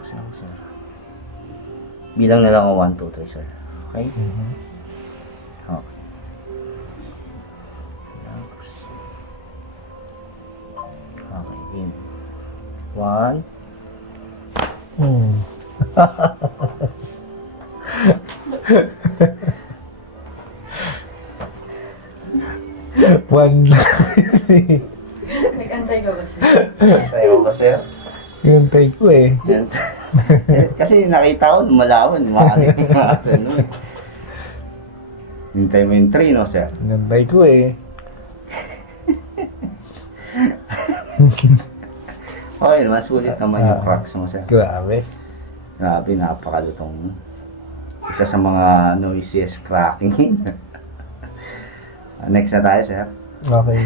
Relax lang, sir. Bilang na lang ako 1, 2, 3, sir. Okay? Okay. Relax. Okay, in. 1. One. Nag-antay ka ba sir? Tayo ba, sir? Yung take ko eh. Yan. Kasi nakita ko, lumalawan. Maalit yung mga ano eh. Hintay mo yung 3, no, sir? Nantay ko eh. Okay naman, sulit naman yung cracks mo, sir. Grabe. Grabe, napakalutong. Isa sa mga noisiest cracking. Next na tayo, sir. Okay.